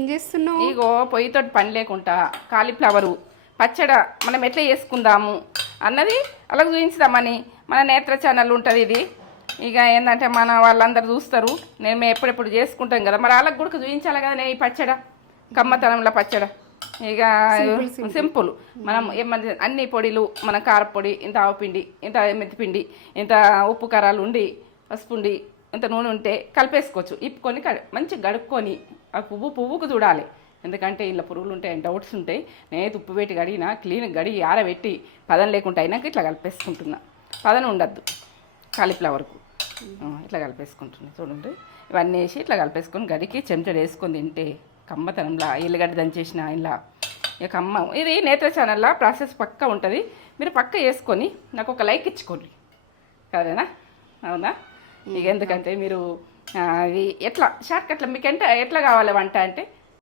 ఏం చేస్తున్నావు? ఇగో పొయ్యితోటి పని లేకుండా కాలీఫ్లవరు పచ్చడ మనం ఎట్లా చేసుకుందాము అన్నది అలా చూపించుదామని మన నేత్ర ఛానల్ ఉంటుంది ఇది. ఇక ఏంటంటే మన వాళ్ళందరూ చూస్తారు, మేము ఎప్పుడెప్పుడు చేసుకుంటాం కదా, మరి వాళ్ళకి కూడా చూపించాలి కదా. నేను ఈ పచ్చడ కమ్మతనంలో పచ్చడ ఇక సింపుల్. మనం ఏమన్నా అన్ని పొడిలు, మన కారపొడి, ఇంత ఆవుపిండి, ఇంత మెత్తిపిండి, ఇంత ఉప్పు కారాలు ఉండి, పసుపు ఉండి, ఇంత నూనె ఉంటే కలిపేసుకోవచ్చు. ఇప్పుకొని మంచిగా గడుక్కొని ఆ పువ్వుకు చూడాలి, ఎందుకంటే ఇలా పురుగులు ఉంటాయి, డౌట్స్ ఉంటాయి. నేను ఉప్పు పెట్టి గడిగిన క్లీన్ గడిగి ఆరబెట్టి పదం లేకుండా అయినాక ఇట్లా కలిపేసుకుంటున్నా. పదం ఉండద్దు కాలీఫ్లవర్కు, ఇట్లా కలిపేసుకుంటున్నా. చూడండి, ఇవన్నీ వేసి ఇట్లా కలిపేసుకొని గడికి చెంచడు వేసుకొని తింటే కమ్మతనంలా ఎల్లిగడ్డ దంచేసిన ఇలా ఇక కమ్మ. ఇది నేత్ర ఛానల్లో ప్రాసెస్ పక్కా ఉంటుంది, మీరు పక్క వేసుకొని నాకు ఒక లైక్ ఇచ్చుకోండి, సరేనా? అవునా? ఇక ఎందుకంటే మీరు ఇవి ఎట్లా షార్ట్ కట్లో మీకు ఎట్లా కావాలి వంట అంటే